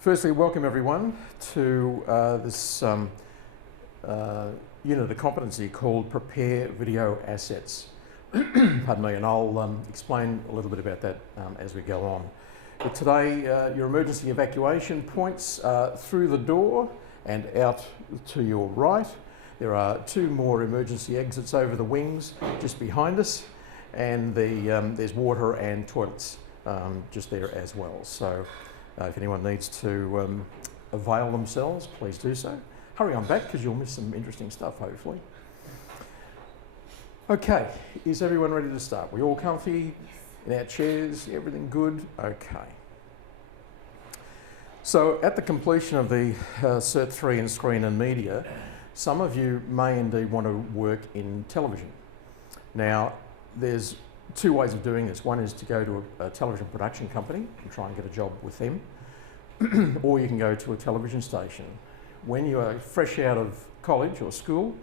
Firstly, welcome everyone to this unit of competency called Prepare Video Assets. Pardon me, and I'll explain a little bit about that as we go on. But today, your emergency evacuation points through the door and out to your right. There are two more emergency exits over the wings just behind us, and there's water and toilets just there as well. So if anyone needs to avail themselves, please do so. Hurry on back because you'll miss some interesting stuff, hopefully. Okay, is everyone ready to start? We all comfy in our chairs? Everything good? Okay. So at the completion of the Cert 3 in Screen and Media, some of you may indeed want to work in television. Now, there's two ways of doing this. One is to go to a television production company and try and get a job with them, or you can go to a television station. When you are fresh out of college or school,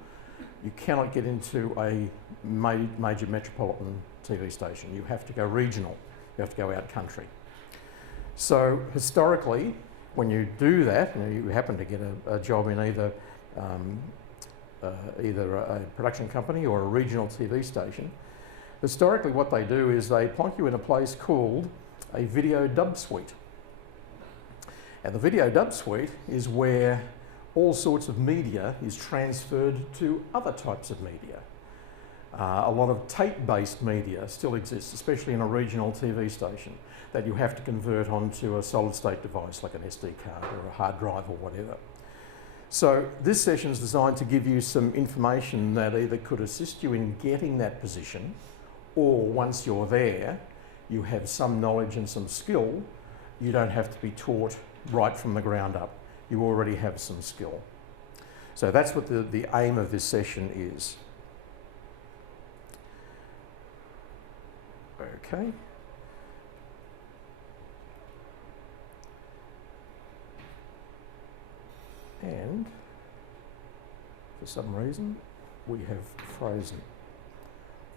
you cannot get into a major metropolitan TV station. You have to go regional. You have to go out country. So historically, when you do that, you happen to get a job in either a production company or a regional TV station, historically what they do is they plonk you in a place called a video dub suite. And the video dub suite is where all sorts of media is transferred to other types of media. A lot of tape-based media still exists, especially in a regional TV station, that you have to convert onto a solid-state device like an SD card or a hard drive or whatever. So this session is designed to give you some information that either could assist you in getting that position, or once you're there, you have some knowledge and some skill. You don't have to be taught right from the ground up. You already have some skill. So that's what the aim of this session is. Okay. And for some reason, we have frozen.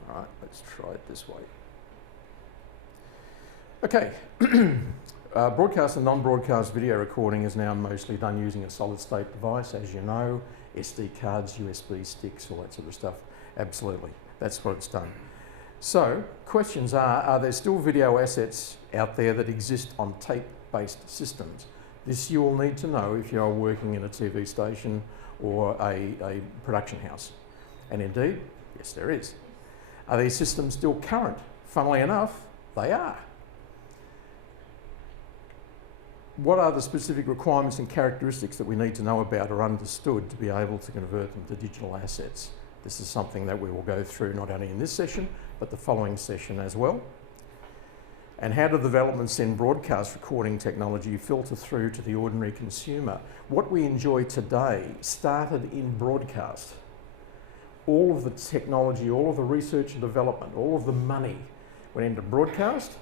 All right, let's try it this way. Okay, broadcast and non-broadcast video recording is now mostly done using a solid-state device, as you know, SD cards, USB sticks, all that sort of stuff. Absolutely, that's what it's done. So, questions are there still video assets out there that exist on tape-based systems? This you will need to know if you are working in a TV station or a production house. And indeed, yes, there is. Are these systems still current? Funnily enough, they are. What are the specific requirements and characteristics that we need to know about or understood to be able to convert them to digital assets? This is something that we will go through not only in this session, but the following session as well. And how do developments in broadcast recording technology filter through to the ordinary consumer? What we enjoy today started in broadcast. All of the technology, all of the research and development, all of the money went into broadcast,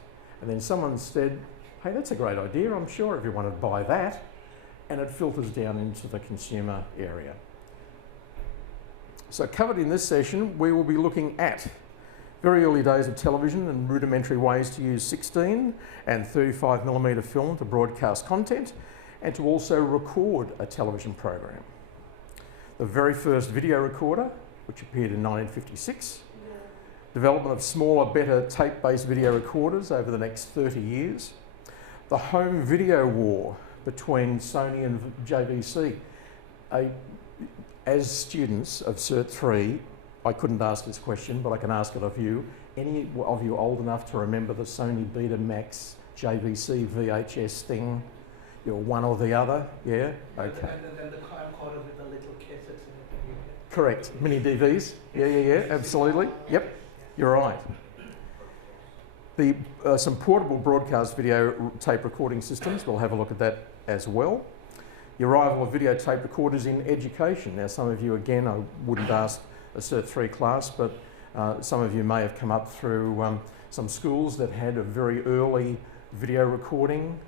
and then someone said, hey, that's a great idea, I'm sure everyone would buy that, and it filters down into the consumer area. So covered in this session, we will be looking at very early days of television and rudimentary ways to use 16 and 35mm film to broadcast content and to also record a television program. The very first video recorder, which appeared in 1956, development of smaller, better tape-based video recorders over the next 30 years, the home video war between Sony and JVC. As students of Cert 3, I couldn't ask this question, but I can ask it of you. Any of you old enough to remember the Sony Betamax JVC VHS thing? You're one or the other, yeah? Okay. And then the camcorder with the little cassettes in it. Correct, mini DVs, yeah, absolutely, yep, you're right. Some portable broadcast video tape recording systems, we'll have a look at that as well. The arrival of videotape recorders in education. Now some of you, again, I wouldn't ask a Cert 3 class, but some of you may have come up through some schools that had a very early video recording,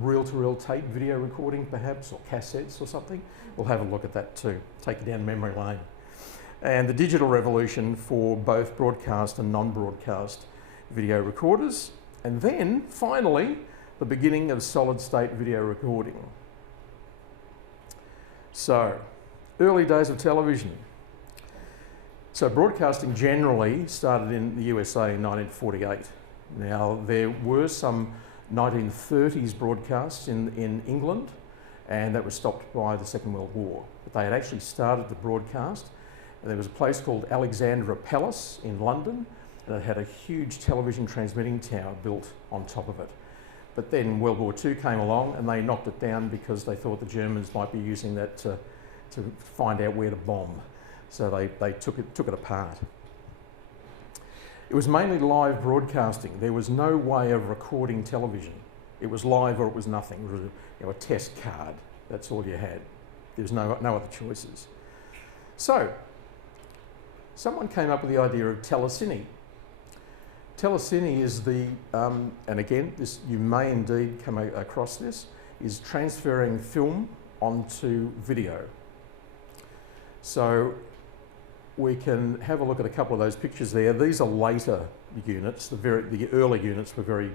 reel-to-reel tape video recording perhaps, or cassettes or something. We'll have a look at that too, take you down memory lane. And the digital revolution for both broadcast and non-broadcast video recorders. And then, finally, the beginning of solid state video recording. So, early days of television. So broadcasting generally started in the USA in 1948. Now there were some 1930s broadcasts in England, and that was stopped by the Second World War. But they had actually started the broadcast, and there was a place called Alexandra Palace in London, and it had a huge television transmitting tower built on top of it. But then World War II came along and they knocked it down because they thought the Germans might be using that to find out where to bomb. So they took it apart. It was mainly live broadcasting. There was no way of recording television. It was live or it was nothing. It was a test card. That's all you had. There's no other choices. So someone came up with the idea of telecine. Telecine is and again, this you may indeed come across this, is transferring film onto video. So we can have a look at a couple of those pictures there. These are later units. The early units were very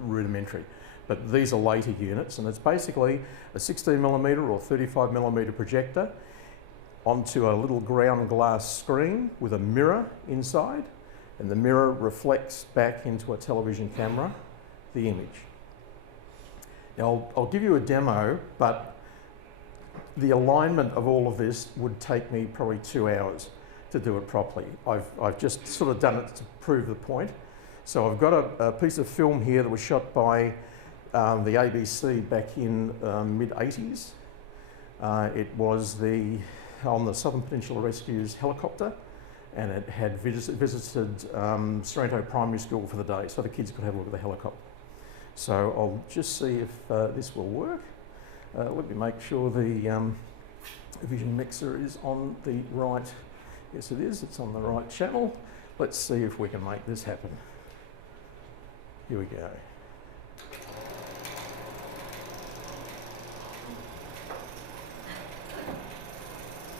rudimentary, but these are later units, and it's basically a 16mm or 35mm projector onto a little ground glass screen with a mirror inside, and the mirror reflects back into a television camera the image. Now I'll give you a demo, but the alignment of all of this would take me probably 2 hours to do it properly. I've just sort of done it to prove the point. So I've got a piece of film here that was shot by the ABC back in mid-80s. It was on the Southern Peninsula Rescue's helicopter, and it had visited Sorrento Primary School for the day, so the kids could have a look at the helicopter. So I'll just see if this will work. Let me make sure the vision mixer is on the right. Yes, it is. It's on the right channel. Let's see if we can make this happen. Here we go.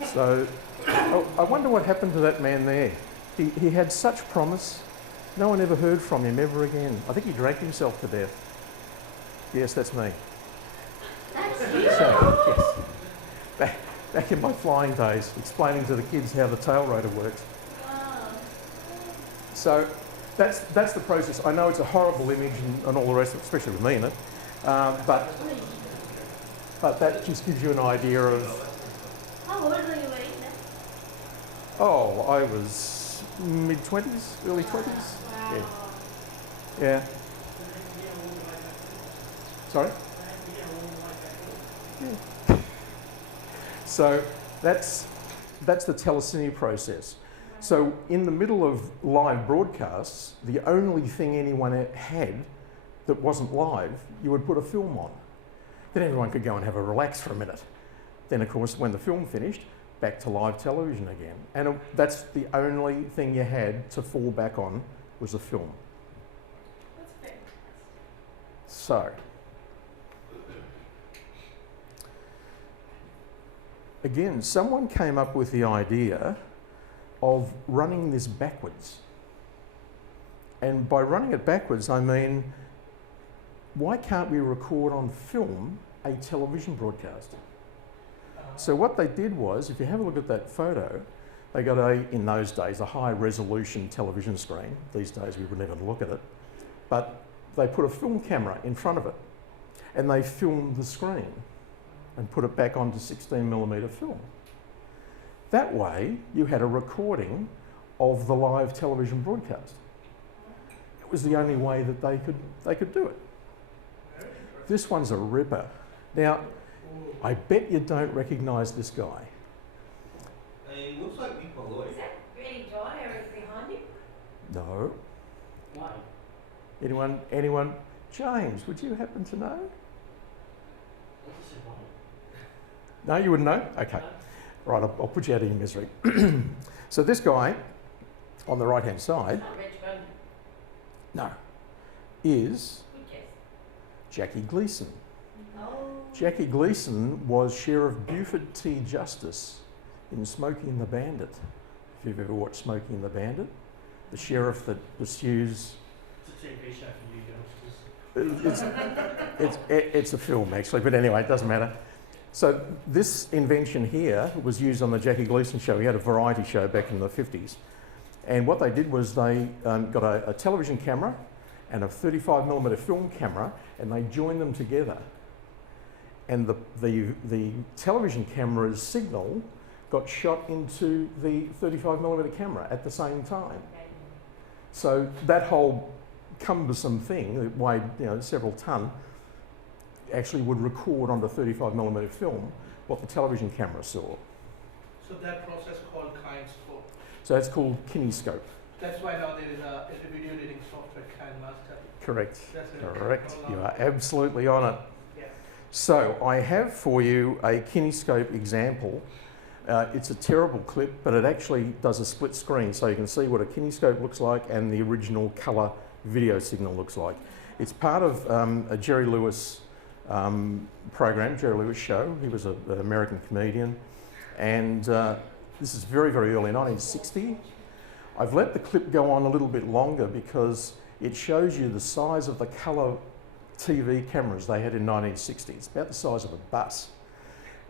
So, I wonder what happened to that man there. He had such promise. No one ever heard from him ever again. I think he drank himself to death. Yes, that's me. That's you? So, yes. Back in my flying days, explaining to the kids how the tail rotor works. Wow. So that's the process. I know it's a horrible image and all the rest, especially with me in it, but that just gives you an idea of. How old were you when that? Oh, I was mid-20s, early 20s. Wow. Yeah. Sorry? Yeah. So that's the telecine process. So in the middle of live broadcasts, the only thing anyone had that wasn't live, you would put a film on. Then everyone could go and have a relax for a minute. Then of course, when the film finished, back to live television again. And that's the only thing you had to fall back on was the film. That's fantastic. So, again, someone came up with the idea of running this backwards. And by running it backwards, I mean, why can't we record on film a television broadcast? So what they did was, if you have a look at that photo, they got in those days, a high resolution television screen. These days we wouldn't even look at it. But they put a film camera in front of it and they filmed the screen and put it back onto 16mm film. That way you had a recording of the live television broadcast. It was the only way that they could do it. This one's a ripper. Now, I bet you don't recognise this guy. It looks like Mick Malloy. Is that Ready John Eric behind you? No. Why? Anyone? James, would you happen to know? What's this about? No, you wouldn't know? Okay. Right, I'll put you out of your misery. So this guy, on the right-hand side, Not Rich Bundy. no, is Good guess. Jackie Gleason. Oh. Jackie Gleason was Sheriff Buford T. Justice in Smokey and the Bandit. If you've ever watched Smokey and the Bandit, the sheriff that pursues. It's a TV show for you youngsters. It's a film actually, but anyway, it doesn't matter. So this invention here was used on the Jackie Gleason show. He had a variety show back in the 50s. And what they did was they got a television camera and a 35mm film camera, and they joined them together. And the television camera's signal got shot into the 35mm camera at the same time. So that whole cumbersome thing that weighed several tonne actually would record onto 35mm film what the television camera saw. So that process called KineScope. So that's called Kinescope. That's why now there is a video editing software, KineMaster. Correct. That's it. Correct. You are absolutely on it. Yeah. So I have for you a Kinescope example. It's a terrible clip, but it actually does a split screen, so you can see what a Kinescope looks like and the original colour video signal looks like. It's part of a Jerry Lewis program, Jerry Lewis show. He was an American comedian, and this is very, very early, 1960. I've let the clip go on a little bit longer because it shows you the size of the colour TV cameras they had in 1960. It's about the size of a bus.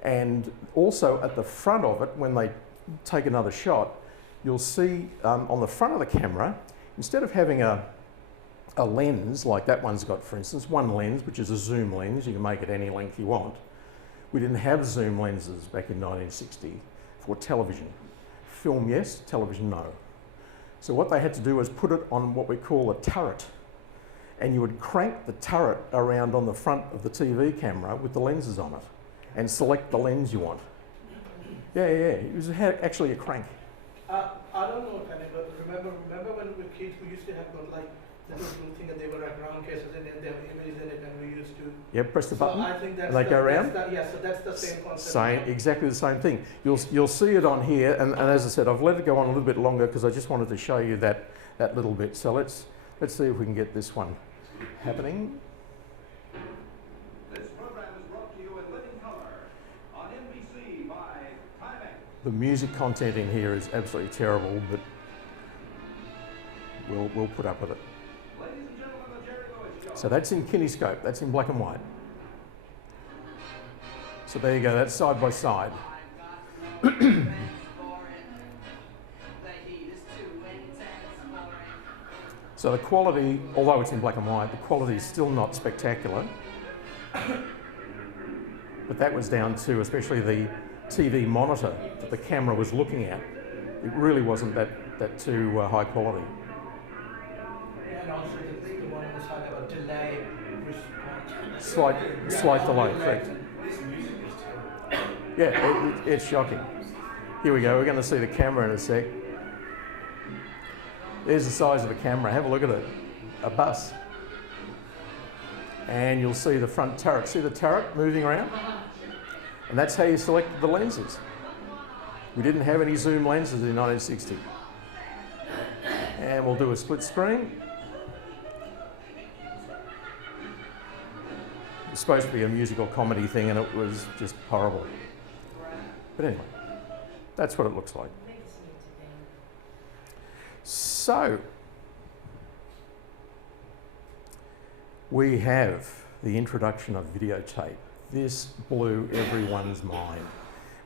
And also at the front of it, when they take another shot, you'll see on the front of the camera, instead of having a lens like that one's got, for instance, one lens, which is a zoom lens, you can make it any length you want. We didn't have zoom lenses back in 1960 for television. Film, yes, television, no. So what they had to do was put it on what we call a turret, and you would crank the turret around on the front of the TV camera with the lenses on it and select the lens you want. Yeah, it was actually a crank. I don't know, Penny, but remember when we were kids, we used to have like that little thing that they were like round cases and then there were images in it, and we used to. Yeah, press the button. I think that's and they go around. So that's the same concept. Same, exactly the same thing. You'll see it on here, and as I said, I've let it go on a little bit longer because I just wanted to show you that little bit. So let's see if we can get this one happening. This program is brought to you in living color on NBC by Timex. The music content in here is absolutely terrible, but we'll put up with it. Ladies and gentlemen, the Jerry Lewis Show. So that's in Kinescope, that's in black and white. So there you go, that's side by side. So the quality, although it's in black and white, the quality is still not spectacular. But that was down to especially the TV monitor that the camera was looking at. It really wasn't that too high quality. And also the one on the side of a delay response. Slight delay, correct. This music is terrible. Yeah, it's shocking. Here we go, we're going to see the camera in a sec. There's the size of the camera, have a look at it. A bus. And you'll see the front turret. See the turret moving around? And that's how you selected the lenses. We didn't have any zoom lenses in 1960. And we'll do a split screen. It was supposed to be a musical comedy thing and it was just horrible. But anyway, that's what it looks like. So, we have the introduction of videotape. This blew everyone's mind.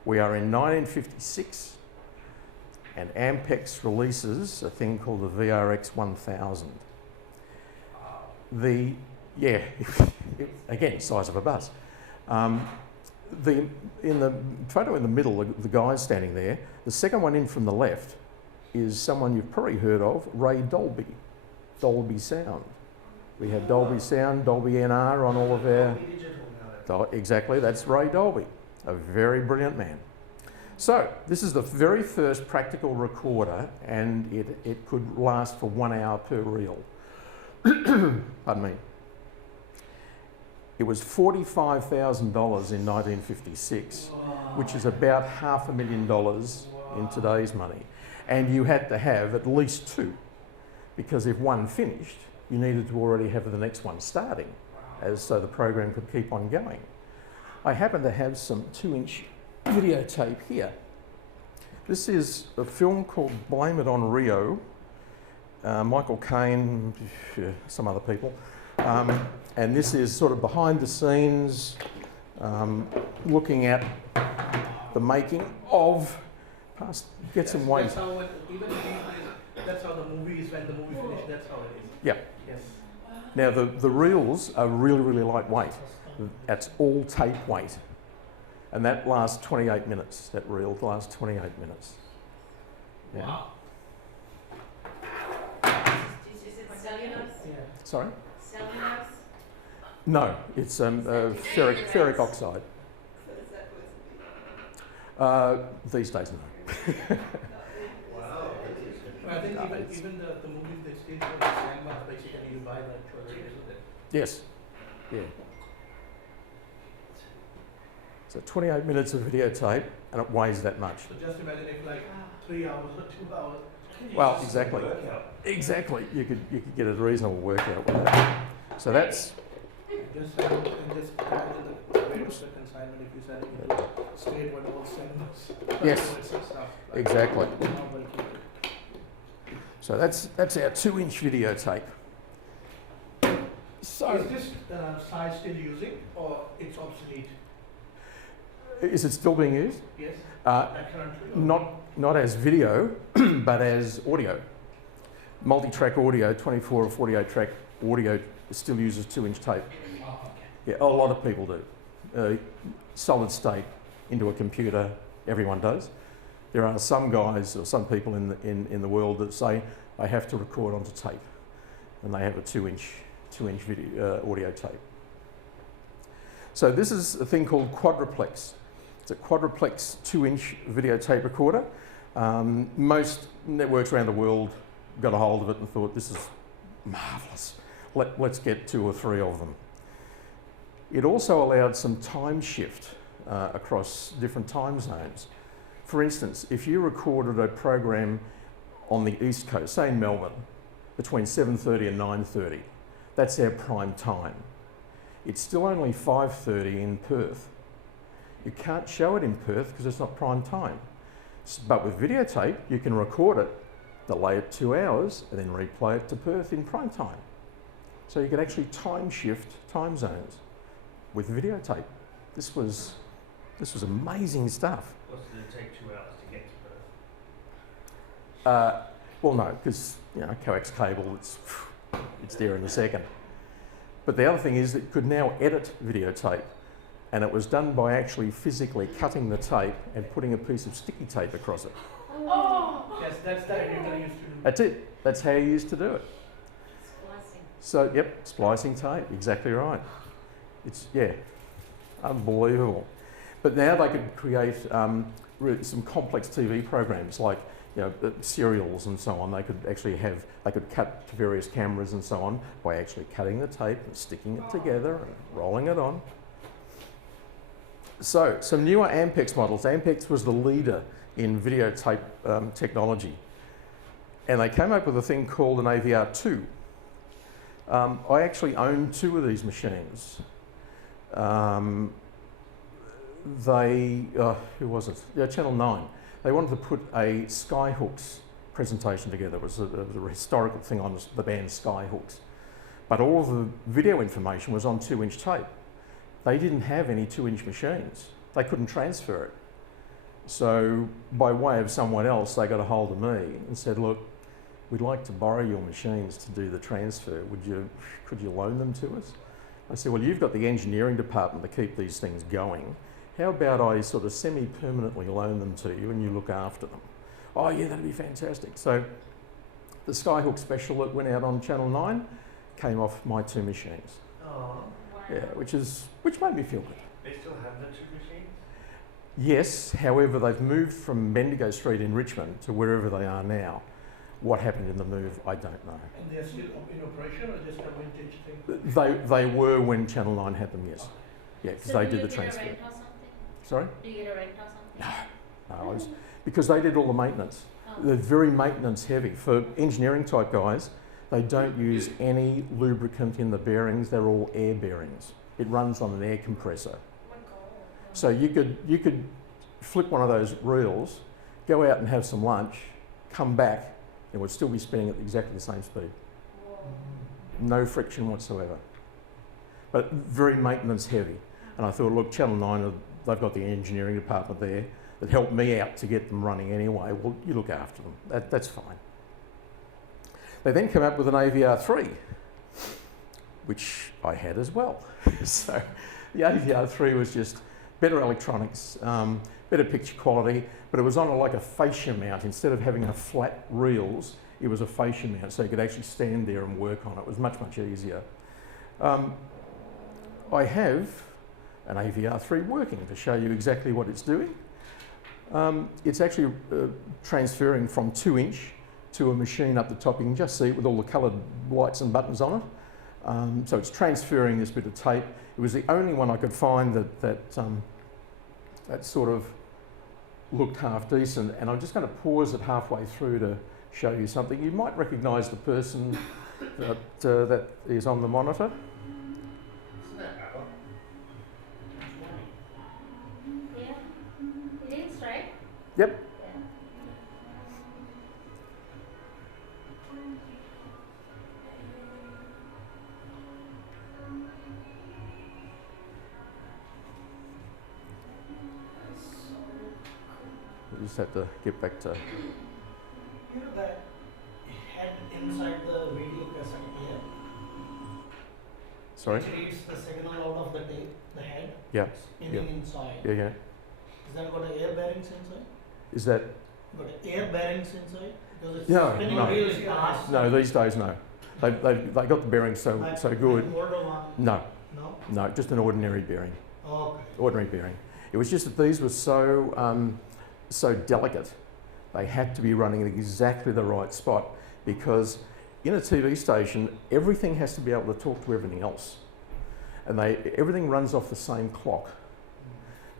We are in 1956 and Ampex releases a thing called the VRX 1000. Again, size of a bus. In the photo in the middle, the guy's standing there. The second one in from the left is someone you've probably heard of, Ray Dolby, Dolby Sound. We had Dolby Sound, Dolby NR on all of our... Exactly, that's Ray Dolby, a very brilliant man. So, this is the very first practical recorder and it could last for 1 hour per reel. Pardon me. It was $45,000 in 1956, which is about $500,000 in today's money. And you had to have at least two, because if one finished, you needed to already have the next one starting, so the program could keep on going. I happen to have some 2-inch videotape here. This is a film called Blame It on Rio. Michael Caine, some other people. And this is sort of behind the scenes, looking at the making of. Get some weight. That's how even these days, that's how the movie is when the movie finishes. That's how it is. Yeah. Yes. Now the reels are really, really lightweight. That's all tape weight. And that lasts 28 minutes. That reel lasts 28 minutes. Yeah. Wow. Is it cellulose? Yeah. Sorry? Cellulose? No, it's ferric oxide. These days, no. Wow. I think even the movies they still show the cinema, basically you buy that for the isn't it? Yes. Yeah. So 28 minutes of videotape, and it weighs that much. So just imagine if like 3 hours or 2 hours. Well, exactly. Exactly. You could get a reasonable workout with that. So that's Just imagine the weight of the consignment if you sell it to state what all cinemas. Yes. And stuff, like, exactly. how well keep it. So that's our 2-inch videotape. So Is this size still using or it's obsolete? is it still being used? Yes. Currently. Or Not as video, but as audio. Multi-track audio, 24 or 48 track audio still uses 2-inch tape. Oh, okay. Yeah, a lot of people do. Solid state into a computer, everyone does. There are some guys or some people in the world that say I have to record onto tape, and they have a 2-inch video audio tape. So this is a thing called Quadruplex. It's a Quadruplex 2-inch videotape recorder. Most networks around the world got a hold of it and thought, this is marvellous. Let's get 2 or 3 of them. It also allowed some time shift across different time zones. For instance, if you recorded a program on the East Coast, say in Melbourne, between 7:30 and 9:30, that's our prime time. It's still only 5:30 in Perth. You can't show it in Perth because it's not prime time. But with videotape, you can record it, delay it 2 hours, and then replay it to Perth in prime time. So you could actually time shift time zones with videotape. This was amazing stuff. What did it take 2 hours to get to Perth? Well, no, because coax cable, it's there in a second. But the other thing is that it could now edit videotape, and it was done by actually physically cutting the tape and putting a piece of sticky tape across it. Oh! Yes, that's the everybody used to do. That's it. That's how you used to do it. Splicing. So, yep, splicing tape, exactly right. It's, unbelievable. But now they could create some complex TV programs like serials and so on. They could cut to various cameras and so on by actually cutting the tape and sticking it together and rolling it on. So, some newer Ampex models. Ampex was the leader in videotape technology. And they came up with a thing called an AVR2. I actually own 2 of these machines. Who was it? Yeah, Channel 9. They wanted to put a Skyhooks presentation together. It was a historical thing on the band Skyhooks. But all of the video information was on 2-inch tape. They didn't have any 2-inch machines. They couldn't transfer it. So by way of someone else, they got a hold of me and said, look, we'd like to borrow your machines to do the transfer. Could you loan them to us? I said, well, you've got the engineering department to keep these things going. How about I sort of semi-permanently loan them to you and you look after them? Oh yeah, that'd be fantastic. So the Skyhook special that went out on Channel 9 came off my 2 machines. Oh. Yeah, which made me feel good. They still have the 2 machines? Yes, however, they've moved from Bendigo Street in Richmond to wherever they are now. What happened in the move, I don't know. And they're still in operation or just a vintage thing? They were when Channel 9 had them, yes. Yeah, because they did the transfer. Do you get a rent or something? Sorry? Do you get a rent or something? No, because they did all the maintenance. Oh. They're very maintenance heavy. For engineering type guys, they don't use any lubricant in the bearings. They're all air bearings. It runs on an air compressor. Oh my God. So you could flip one of those reels, go out and have some lunch, come back, and would still be spinning at exactly the same speed. Whoa. No friction whatsoever. but very maintenance heavy. And I thought, look, Channel 9, they've got the engineering department there that helped me out to get them running anyway. Well, you look after them. That's fine. They then came up with an AVR3, which I had as well. So the AVR3 was just better electronics, better picture quality, but it was on like a fascia mount. Instead of having a flat reels, it was a fascia mount, so you could actually stand there and work on it. It was much, much easier. I have an AVR3 working to show you exactly what it's doing. It's actually transferring from 2-inch to a machine up the top. You can just see it with all the coloured lights and buttons on it. So it's transferring this bit of tape. It was the only one I could find that sort of looked half decent, and I'm just going to pause it halfway through to show you something. You might recognise the person that is on the monitor. Isn't that Abba? Yeah. It is, right? Yep. Yeah. We just have to get back to. You know that head inside the video cassette here, Sorry. which reads the signal out of the tape, the head Yeah. spinning inside. Yeah. Yeah. Is that got air bearings inside? Is that? Got air bearings inside? Because it's No, spinning no. really fast. No, these days no. They got the bearings so good. Like older one. No, No? no, just an ordinary bearing. Okay. Ordinary bearing. It was just that these were so delicate. They had to be running in exactly the right spot, because in a TV station, everything has to be able to talk to everything else. And everything runs off the same clock.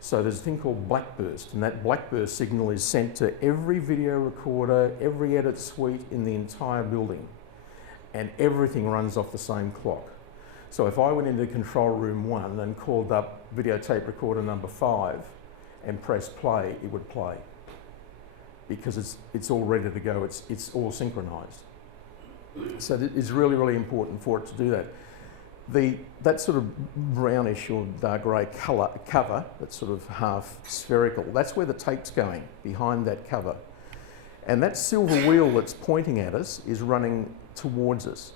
So there's a thing called blackburst, and that blackburst signal is sent to every video recorder, every edit suite in the entire building. And everything runs off the same clock. So if I went into control room 1 and called up videotape recorder number 5 and pressed play, it would play. Because it's all ready to go, it's all synchronized. So it's really, really important for it to do that. That sort of brownish or dark grey cover, that's sort of half spherical, that's where the tape's going, behind that cover. And that silver wheel that's pointing at us is running towards us.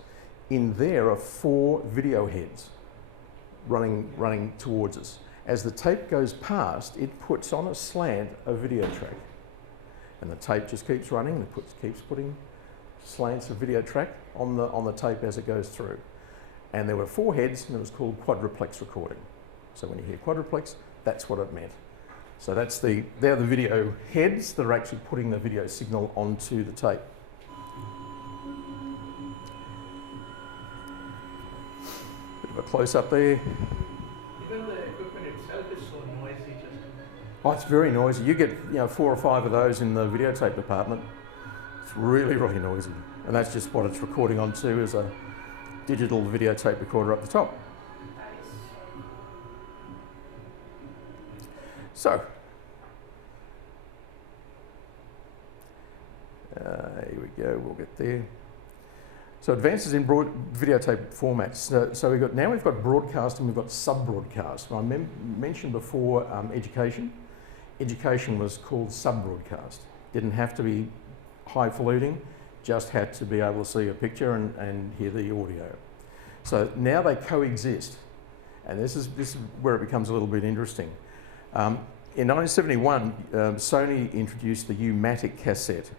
In there are 4 video heads running towards us. As the tape goes past, it puts on a slant a video track. And the tape just keeps running, and it keeps putting slants of video track on the tape as it goes through. And there were 4 heads, and it was called quadruplex recording. So when you hear quadruplex, that's what it meant. So they're the video heads that are actually putting the video signal onto the tape. Bit of a close up there. Even the equipment itself is so noisy. Oh, it's very noisy. You get 4 or 5 of those in the videotape department. It's really, really noisy. And that's just what it's recording onto, is a digital videotape recorder up the top. So, here we go, we'll get there. So advances in videotape formats. So we've got broadcast and we've got sub-broadcast. I mentioned before education. Education was called sub-broadcast. Didn't have to be highfalutin, just had to be able to see a picture and hear the audio. So now they coexist, and this is where it becomes a little bit interesting. In 1971, Sony introduced the U-matic cassette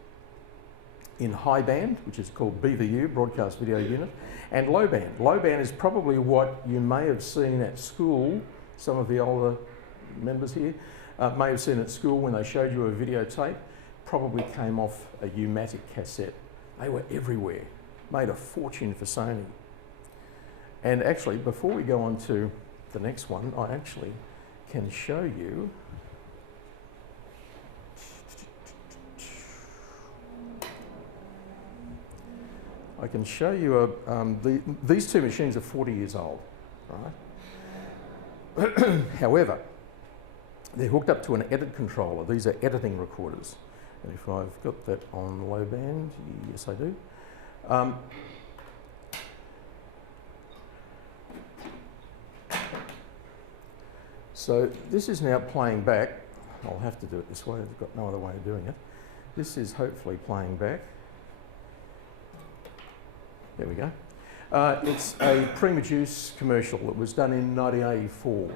in high band, which is called BVU, Broadcast Video Unit, and low band. Low band is probably what you may have seen at school. Some of the older members here may have seen at school when they showed you a videotape. Probably came off a U-matic cassette. They were everywhere. Made a fortune for Sony. And actually, before we go on to the next one, I actually can show you. I can show you these 2 machines are 40 years old, right? However, they're hooked up to an edit controller. These are editing recorders. And if I've got that on low band, yes I do. So this is now playing back. I'll have to do it this way, I've got no other way of doing it. This is hopefully playing back. There we go. It's a Prima Juice commercial that was done in 1984.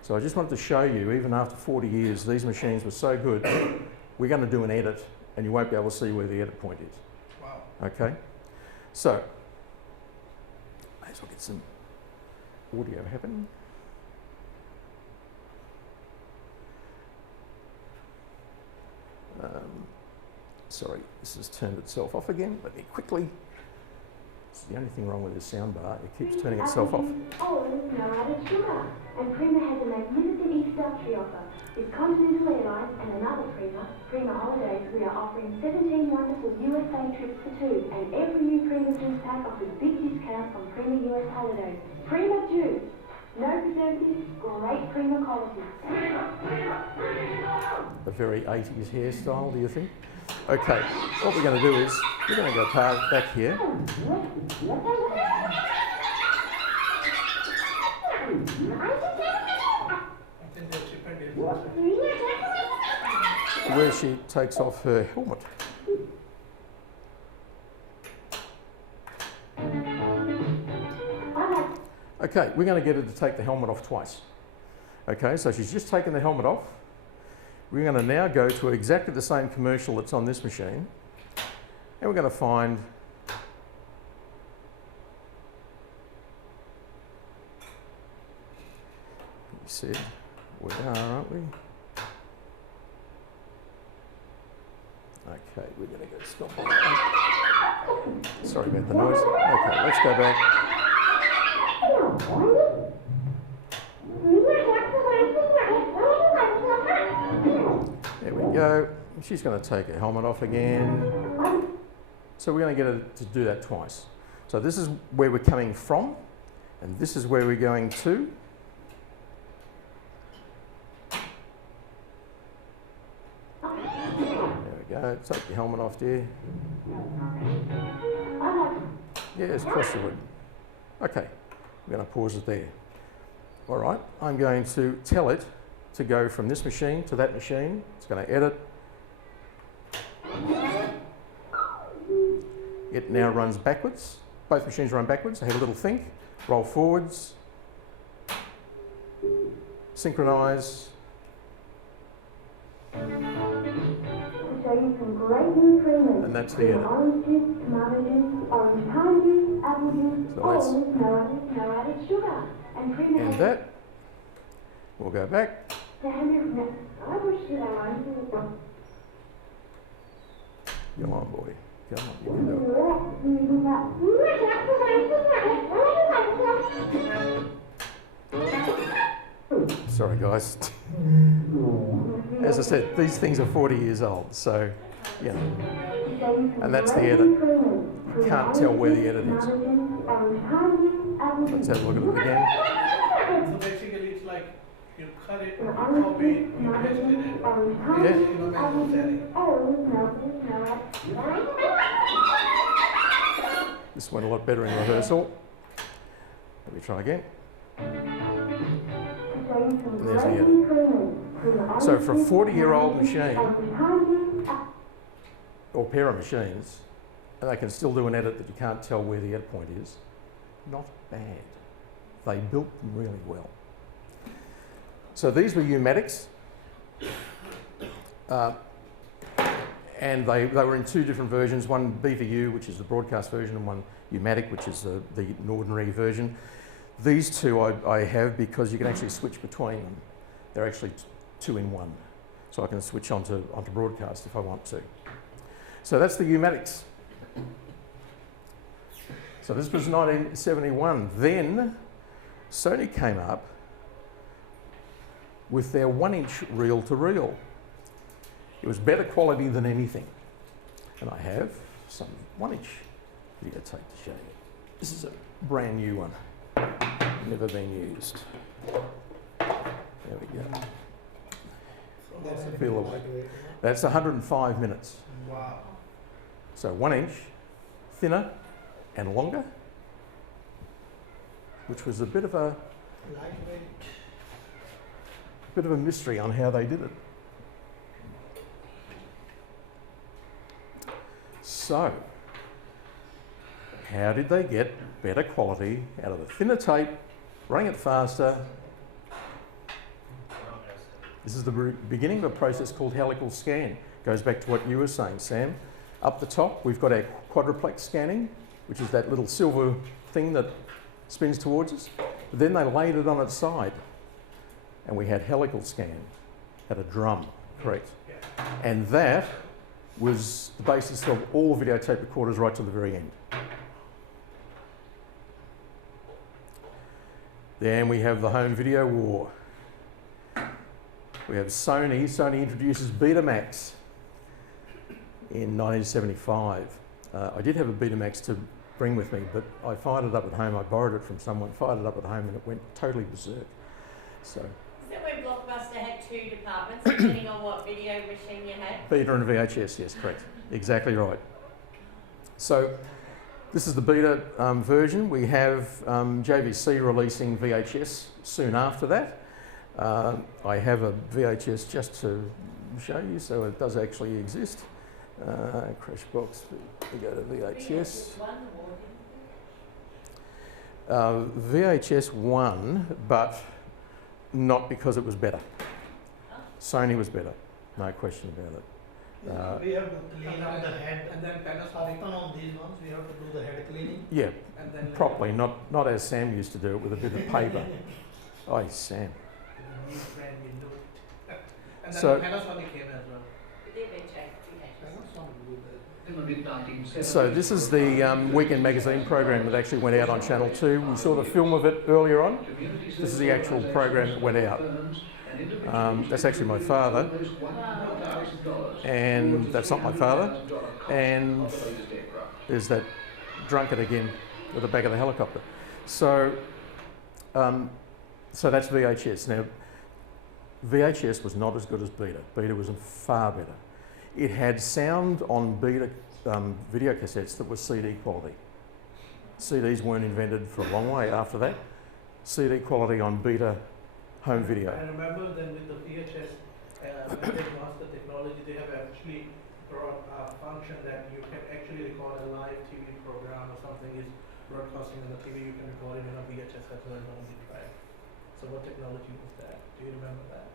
So I just wanted to show you, even after 40 years, these machines were so good, we're going to do an edit and you won't be able to see where the edit point is. Wow. Okay? So, may as well get some audio happening. Sorry, this has turned itself off again. Let me quickly. It's the only thing wrong with this soundbar. It keeps turning itself off. Oh, no added sugar. And Prima has a magnificent introductory offer. With Continental Airlines and another Prima Holidays, we are offering 17 wonderful USA trips for two. And every new Prima Juice pack offers big discounts on Prima US Holidays. Prima Juice. No preservatives, great Prima quality. A very 80s hairstyle, do you think? Okay, what we're going to do is, we're going to go back here. I think they're cheaper than Where she takes off her helmet. Okay, we're going to get her to take the helmet off twice. Okay, so she's just taken the helmet off. We're going to now go to exactly the same commercial that's on this machine. And we're going to find you said we are, aren't we? Okay, we're going to go stop. Sorry about the noise. Okay, let's go back. There we go. She's going to take her helmet off again. So we're going to get her to do that twice. So this is where we're coming from, and this is where we're going to. There we go. Take your helmet off, dear. Yes, cross the wood. Okay, we're going to pause it there. All right, I'm going to tell it to go from this machine to that machine. It's going to edit. It now runs backwards. Both machines run backwards. They have a little think, roll forwards, synchronize. And that's the edit. Orange juice, tomato juice, orange pine juice, apple juice, So all with no added sugar. And Prima And has that. We'll go back. I wish that I wanted Come on, boy. Come on, you can do it. Sorry, guys. As I said, these things are 40 years old, so, you know. And that's the edit. You can't tell where the edit is. Let's have a look at it again. So basically, it's like you cut it, you copy it, you paste it in. Yeah. You know, manual setting. This went a lot better in rehearsal. Let me try again. And there's the edit. So for a 40-year-old machine, or pair of machines, and they can still do an edit that you can't tell where the edit point is, not bad. They built them really well. So these were U-Matics, and they were in two different versions, one BVU, which is the broadcast version, and one U-Matic, which is the ordinary version. These two I have because you can actually switch between them. They're actually two in one. So I can switch onto broadcast if I want to. So that's the U-Matics. So this was 1971. Then Sony came up with their 1-inch reel-to-reel. It was better quality than anything. And I have some 1-inch videotape to show you. This is a brand new one. Never been used. There we go. That's a Feel away. That's 105 minutes. Wow. So 1 inch, thinner and longer, which was a bit of a, Lightweight. bit of a mystery on how they did it. So, how did they get better quality out of the thinner tape, running it faster? This is the beginning of a process called helical scan. Goes back to what you were saying, Sam. Up the top, we've got our quadruplex scanning, which is that little silver thing that spins towards us. But then they laid it on its side, and we had helical scan, had a drum, correct? Yeah. And that was the basis of all videotape recorders right to the very end. Then we have the home video war. We have Sony. Sony introduces Betamax in 1975. I did have a Betamax to bring with me, but I fired it up at home. I borrowed it from someone, fired it up at home, and it went totally berserk. So, Is that when Blockbuster had two departments, depending on what video machine you had? Beta and VHS, yes, correct. Exactly right. So, this is the beta version. We have JVC releasing VHS soon after that. I have a VHS just to show you, so it does actually exist. Crash box, we go to VHS. VHS won, but not because it was better. Sony was better, no question about it. We have to clean up the head. And then Panasonic, Often on these ones, we have to do the head cleaning. Yeah, and then properly, not as Sam used to do it with a bit of paper. Oh, Sam. New brand, you know it. And then So- Panasonic came as well. But they've been changed. Panasonic did that. In the mid-1970s. So this is the Weekend Magazine program that actually went out on Channel 2. We saw the film of it earlier on. This is the actual program that went out. That's actually my father, and that's not my father. And there's that drunkard again with the back of the helicopter. So, so that's VHS. Now, VHS was not as good as Beta. Beta was far better. It had sound on Beta video cassettes that was CD quality. CDs weren't invented for a long way after that. CD quality on Beta home video. I remember then with the VHS, when they launched the technology, they have actually brought a function that you can actually record a live TV program or something is broadcasting on the TV, you can record it in a VHS as well as on the drive. So what technology was that? Do you remember that?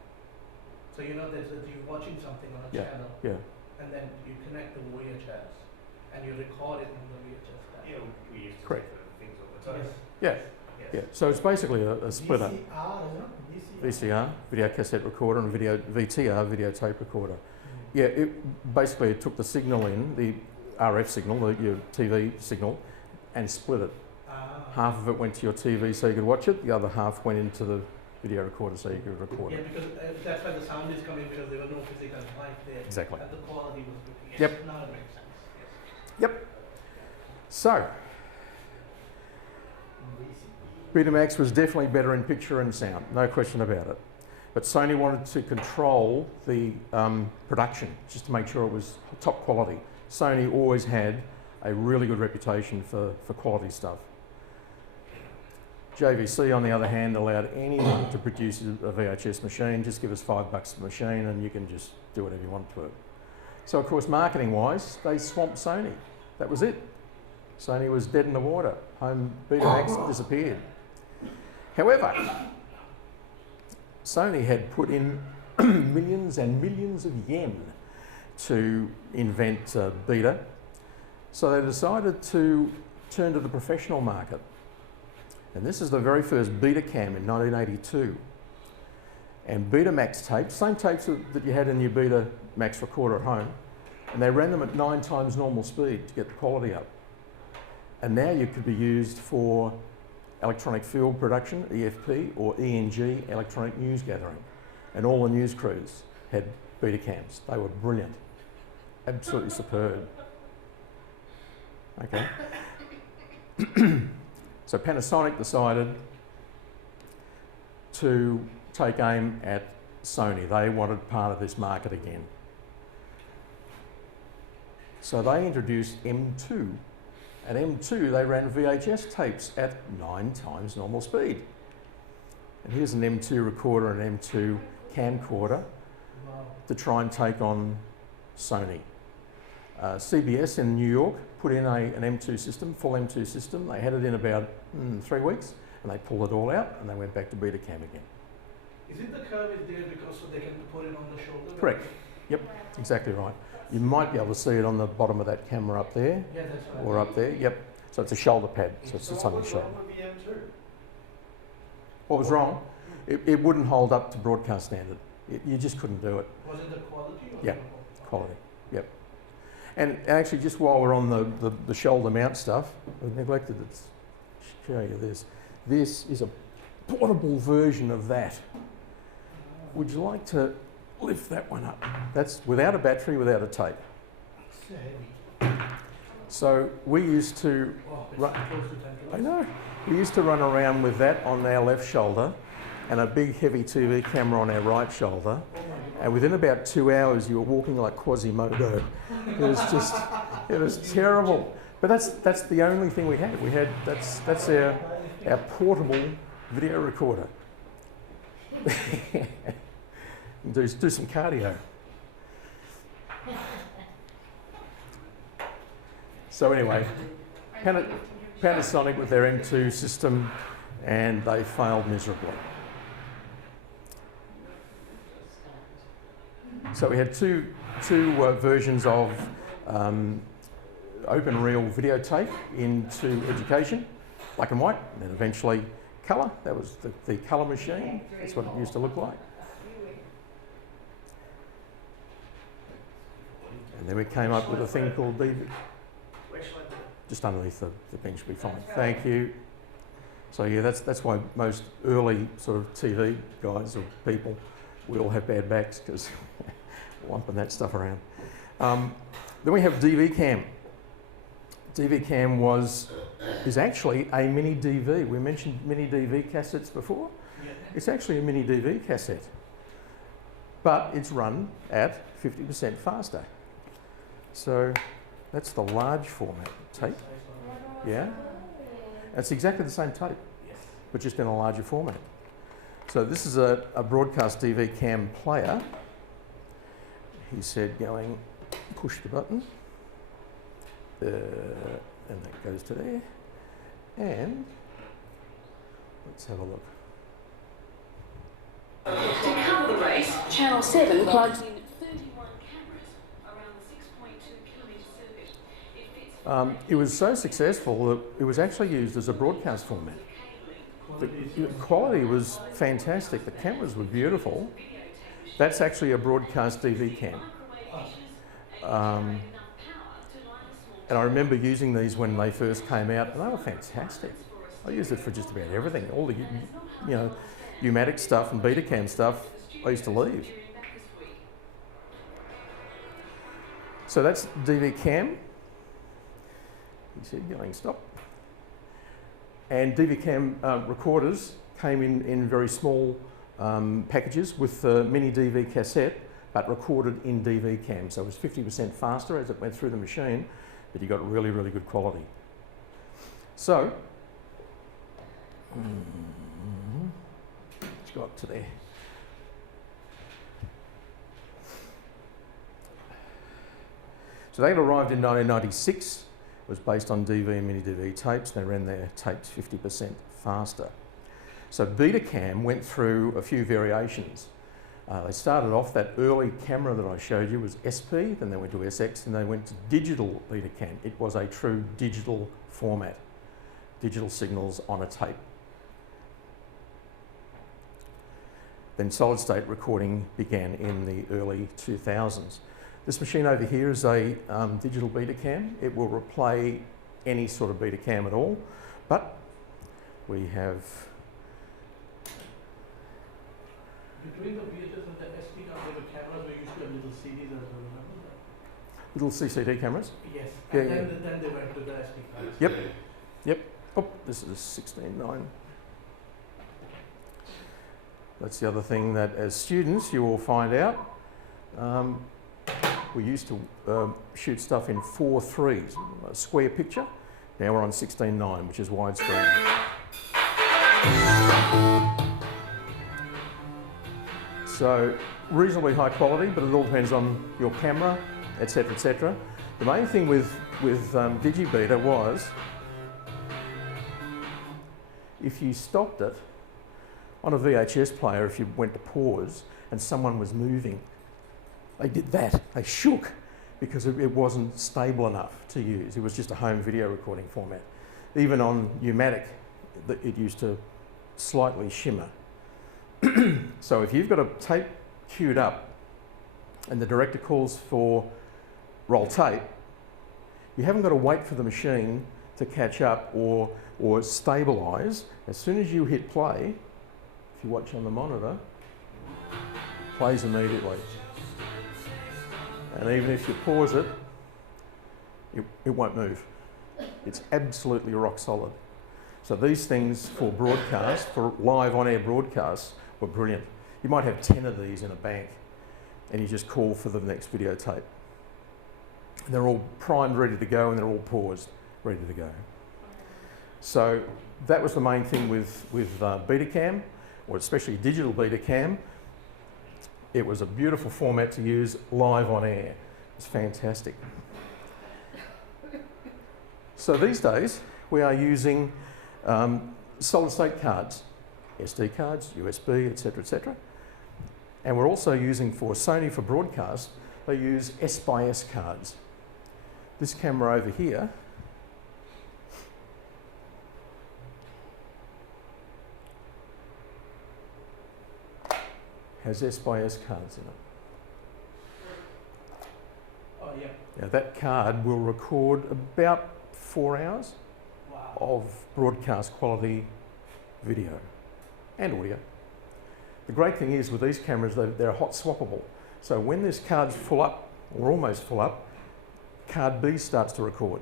So you know you're watching something on a Yeah, channel, yeah. and then you connect the VHS, and you record it on the VHS. Yeah, we used to Correct. do things all the time. Yes. Yeah, Yes. yeah. So it's basically a splitter. VCR, isn't it? VCR, video cassette recorder, and VTR, videotape recorder. Yeah, basically it took the signal in, the RF signal, your TV signal, and split it. Half of it went to your TV so you could watch it, the other half went into the video recorder so you could record Yeah, it. because that's why the sound is coming, because there was no physical light there. Exactly. And the quality was good. Yes. Yep. Now it makes sense. Yes. So, Betamax was definitely better in picture and sound, no question about it. But Sony wanted to control the production, just to make sure it was top quality. Sony always had a really good reputation for quality stuff. JVC, on the other hand, allowed anyone to produce a VHS machine. Just give us $5 a machine and you can just do whatever you want to it. So, of course, marketing-wise, they swamped Sony. That was it. Sony was dead in the water. Home Betamax disappeared. However, Sony had put in millions and millions of yen to invent Beta, so they decided to turn to the professional market. And this is the very first Betacam in 1982. And Betamax tapes, same tapes that you had in your Betamax recorder at home, and they ran them at 9 times normal speed to get the quality up. And now you could be used for electronic field production, EFP, or ENG, electronic news gathering. And all the news crews had Betacams. They were brilliant, absolutely superb. Okay. So Panasonic decided to take aim at Sony. They wanted part of this market again. So they introduced M2. At M2, they ran VHS tapes at 9 times normal speed. And here's an M2 recorder and an M2 camcorder Wow. to try and take on Sony. CBS in New York put in an M2 system, full M2 system. They had it in about 3 weeks, and they pulled it all out, and they went back to Betacam again. Is it the curve is there because so they can put it on the shoulder? Correct. Exactly right. You might be able to see it on the bottom of that camera up there, Yeah, that's right. or up there. Yep. So it's a shoulder pad, so it sits on your shoulder. What was wrong with VM2? What was wrong? It wouldn't hold up to broadcast standard. You just couldn't do it. Was it the quality or Yeah. the Quality. Yep. And actually, just while we're on the shoulder mount stuff, I've neglected to show you this. This is a portable version of that. Would you like to lift that one up? That's without a battery, without a tape. It's heavy. So we used to, Oh, it's Right. close to 10 kilos. I know, we used to run around with that on our left shoulder and a big heavy TV camera on our right shoulder. Oh my God. And within about 2 hours, you were walking like Quasimodo. It was just, it was terrible. But that's the only thing we had. That's our portable video recorder. do some cardio. So anyway, Panasonic with their M2 system, and they failed miserably. So we had two versions of open reel videotape into education, black and white, and then eventually colour. That was the colour machine. That's what it used to look like. And then we came up with a thing called DV. Just underneath the bench will be fine. Thank you. So yeah, that's why most early sort of TV guys or people, we all have bad backs because lumping that stuff around. Then we have DV Cam. DV Cam is actually a mini DV. We mentioned mini DV cassettes before. Yeah. It's actually a mini DV cassette, but it's run at 50% faster. So that's the large format tape. Yeah, it's exactly the same tape, but just in a larger format. So this is a broadcast DV Cam player. He said going, push the button, and that goes to there. And let's have a look. To cover the race, Channel 7 plugs in 31 cameras around the 6.2 kilometre circuit. It was so successful that it was actually used as a broadcast format. The quality was fantastic. The cameras were beautiful. That's actually a broadcast DV cam. And I remember using these when they first came out, and they were fantastic. I used it for just about everything. All the, pneumatic stuff and Betacam stuff, I used to leave. So that's DV Cam. He said, going stop. And DV Cam recorders came in very small packages with the mini DV cassette, but recorded in DV Cam. So it was 50% faster as it went through the machine, but you got really, really good quality. So, it's got to there. So they arrived in 1996. It was based on DV and mini DV tapes. They ran their tapes 50% faster. So Betacam went through a few variations. They started off, that early camera that I showed you was SP, then they went to SX, and they went to digital Betacam. It was a true digital format, digital signals on a tape. Then solid state recording began in the early 2000s. This machine over here is a digital Betacam. It will replay any sort of Betacam at all, but we have... Between the VHS and the SD card, there were cameras we used to have little CDs as well, remember that? Little CCD cameras? Yes, Yeah, and yeah. then they went to the SD cards. Yep, yep. Oh, this is a 16:9. That's the other thing that as students you will find out. We used to shoot stuff in 4:3, a square picture. Now we're on 16:9, which is widescreen. So reasonably high quality, but it all depends on your camera, etc., etc. The main thing with Digibeta was, if you stopped it on a VHS player, if you went to pause and someone was moving, they did that. They shook because it wasn't stable enough to use. It was just a home video recording format. Even on U-matic, it used to slightly shimmer. So if you've got a tape queued up and the director calls for roll tape, you haven't got to wait for the machine to catch up or stabilise. As soon as you hit play, if you watch on the monitor, plays immediately. And even if you pause it, it won't move. It's absolutely rock solid. So these things for broadcast, for live on-air broadcasts, were brilliant. You might have 10 of these in a bank and you just call for the next videotape. And they're all primed, ready to go, and they're all paused, ready to go. So that was the main thing with Betacam, or especially digital Betacam. It was a beautiful format to use live on air. It's fantastic. So these days we are using solid state cards, SD cards, USB, etc., etc. And we're also using, for Sony for broadcast, they use S/S cards. This camera over here has S/S cards in it. Oh, yeah. Now that card will record about 4 hours Wow. of broadcast quality video and audio. The great thing is with these cameras, they're hot swappable. So when this card's full up, or almost full up, card B starts to record.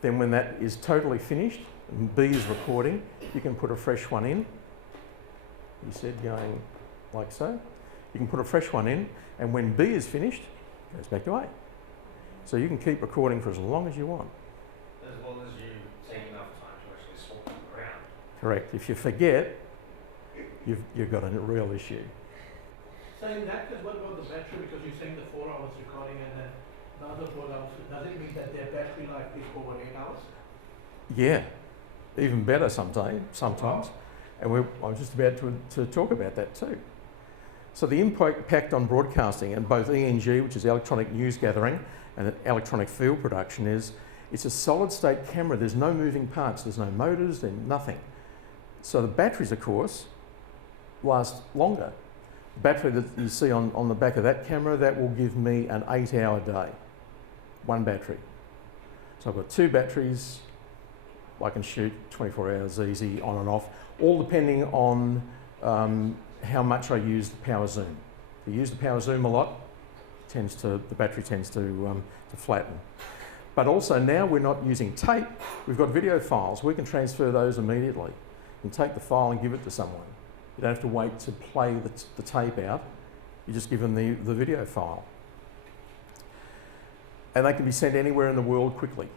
Then when that is totally finished, and B is recording, you can put a fresh one in. You said going like so. You can put a fresh one in, and when B is finished, it goes back to A. So you can keep recording for as long as you want. As long as you take enough time to actually swap them around. Correct. If you forget, you've got a real issue. So in that case, what about the battery? Because you're saying the 4 hours recording and then the other 4 hours, does it mean that their battery life is over 8 hours? Yeah, even better sometimes. And I was just about to talk about that too. So the impact on broadcasting, and both ENG, which is electronic news gathering, and electronic field production, is it's a solid state camera. There's no moving parts. There's no motors. There's nothing. So the batteries, of course, last longer. The battery that you see on the back of that camera, that will give me an 8-hour day. One battery. So I've got 2 batteries. I can shoot 24 hours easy, on and off, all depending on how much I use the power zoom. If you use the power zoom a lot, the battery tends to flatten. But also now we're not using tape, we've got video files. We can transfer those immediately and take the file and give it to someone. You don't have to wait to play the tape out, you just give them the video file. And they can be sent anywhere in the world quickly.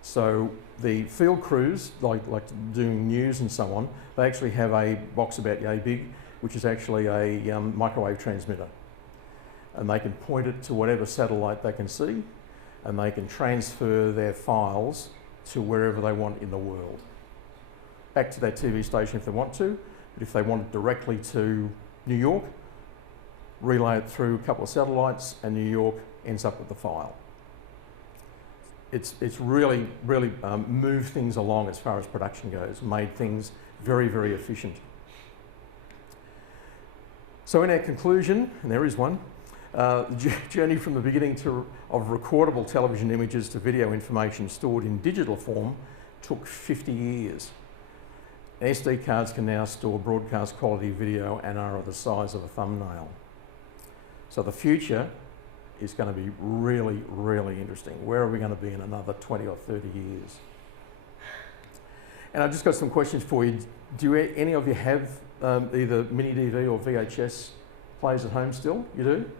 So the field crews, like doing news and so on, they actually have a box about yay big, which is actually a microwave transmitter. And they can point it to whatever satellite they can see, and they can transfer their files to wherever they want in the world. Back to their TV station if they want to, but if they want it directly to New York, relay it through a couple of satellites, and New York ends up with the file. It's really moved things along as far as production goes, made things very, very efficient. So in our conclusion, and there is one, the journey from the beginning of recordable television images to video information stored in digital form took 50 years. SD cards can now store broadcast quality video and are of the size of a thumbnail. So the future is going to be really, really interesting. Where are we going to be in another 20 or 30 years? And I've just got some questions for you. Do any of you have either mini DV or VHS players at home still? You do?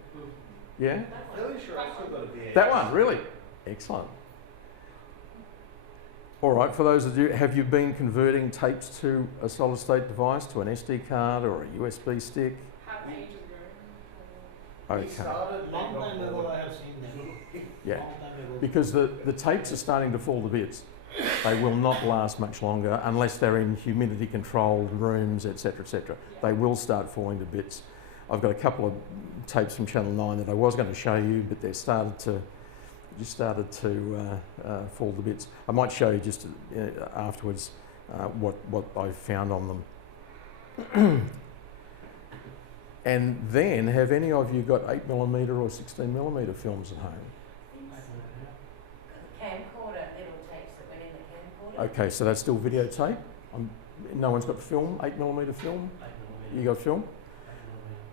Yeah? I'm fairly sure I've still got a VHS. That one, really? Excellent. All right, for those of you, have you been converting tapes to a solid state device, to an SD card or a USB stick? Half ages ago. Okay. Long time ago I have seen that. Yeah. Long time ago. Because the tapes are starting to fall to bits. They will not last much longer unless they're in humidity controlled rooms, etc., etc. They will start falling to bits. I've got a couple of tapes from Channel 9 that I was going to show you, but they started to fall to bits. I might show you just afterwards what I've found on them. And then, have any of you got 8mm or 16mm films at home? The camcorder, little tapes that went in the camcorder. Okay, so that's still videotape. No one's got film, 8mm film? You got film?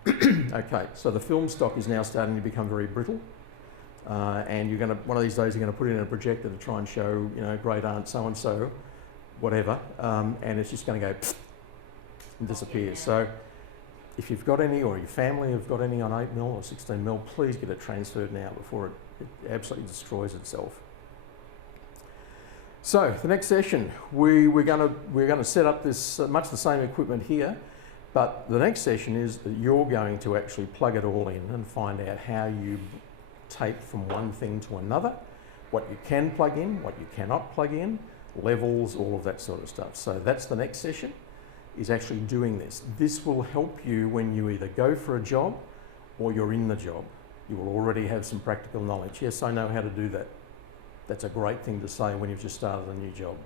Okay, so the film stock is now starting to become very brittle. And you're going to, one of these days, you're going to put it in a projector to try and show, you know, great aunt so and so, whatever, and it's just going to go and disappear. So, if you've got any, or your family have got any on 8mm or 16mm, please get it transferred now before it absolutely destroys itself. So, the next session, we're going to set up this much the same equipment here, but the next session is that you're going to actually plug it all in and find out how you tape from one thing to another, what you can plug in, what you cannot plug in, levels, all of that sort of stuff. So that's the next session, is actually doing this. This will help you when you either go for a job or you're in the job. You will already have some practical knowledge. Yes, I know how to do that. That's a great thing to say when you've just started a new job.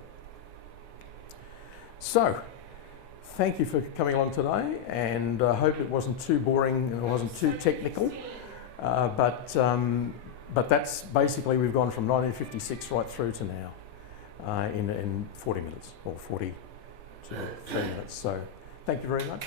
So, thank you for coming along today, and I hope it wasn't too boring and it wasn't too technical. But that's basically, we've gone from 1956 right through to now in 40 minutes or 40 to 3 minutes. So thank you very much.